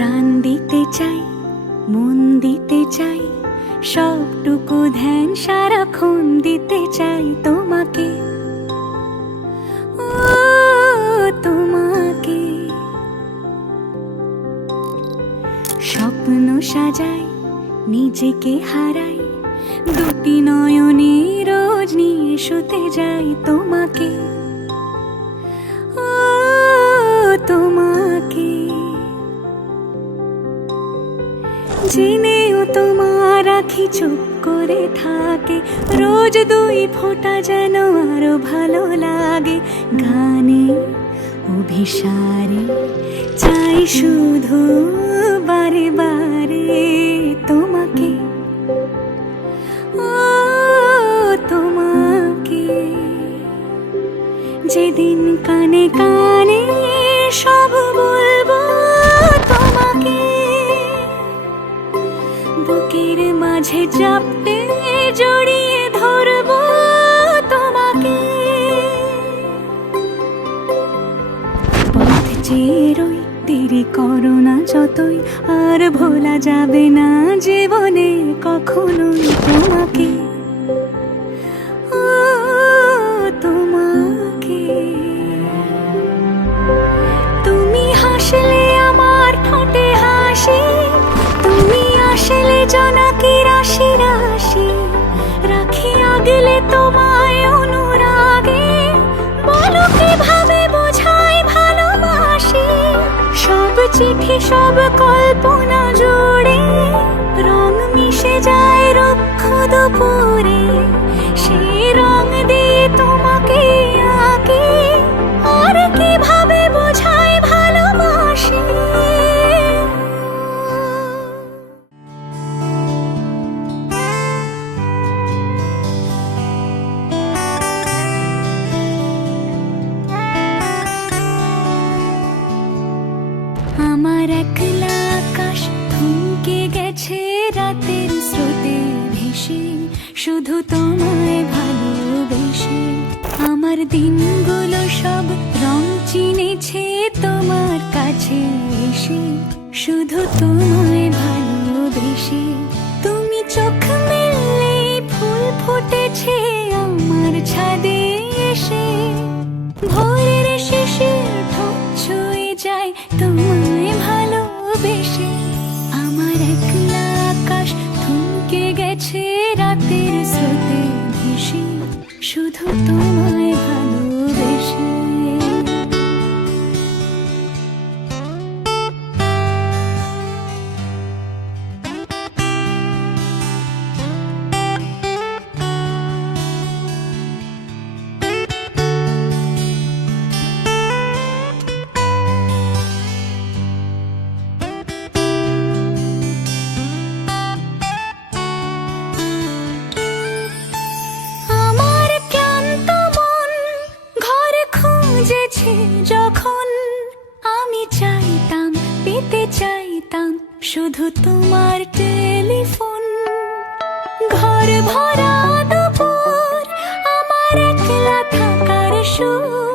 প্রাণ দিতে চাই, মন দিতে চাই, সবটুকু ধ্যান সারাক্ষণ দিতে চাই তোমাকে, ও তোমাকে। স্বপ্ন সাজাই, নিজেকে হারাই, দুটি নয়নে রোজ নিয়ে শুতে যাই তোমাকে, ও তোমাকে। জেনেও তোমার আখি চুপ করে থাকে, রোজ দুই ফোঁটা যেন আরো ভালো লাগে। গানে অভিসারে চাই শুধু বারে বারে তোমাকে, ও তোমাকে। যেদিন কানে কানে সব বলবো তোমাকে, বুকের মাঝে চাপতে জড়িয়ে ধরবো তোমাকে। পথ চেয়ে রই, দেরি করো না যতই, আর ভোলা যাবে না জীবনে কখনোই তোমাকে, ও তোমাকে। তুমি হাসলে আমার ঠোঁটে হাসি, তুমি আসলে জোনাকি রাশি রাশি, রাখি আগলে তোমায় অনুরাগে, বলো কিভাবে বোঝাই ভালোবাসি। সব চিঠি সব কল্পনা জুড়ে রং মিশে যায় রুক্ষ দুপুরে, সেই রং দিয়ে তোমাকে আঁকি, আর কিভাবে বোঝাই ভালোবাসি। আমার একলা আকাশ থমকে গেছে রাতের স্রোতে ভেসে, শুধু তোমায় ভালোবেসে। আমার দিনগুলো সব রং চিনেছে তোমার কাছে এসে, শুধু তোমায় ভালোবেসে। তুমি চোখ মেললে ফুল ফুটেছে আমার ছাদে এসে, ভোরের শেষের ঠোঁট ছুঁয়ে যায় তোমায় ভালোবেসে। আমার একলা আকাশ থমকে গেছে রাতের স্রোতে ভেসে, শুধু তোমায় ভালোবেসে। যখন আমি চাইতাম, পেতে চাইতাম শুধু তোমার টেলিফোন। ঘর ভরা দুপুর, আমার একলা থাকার সুর।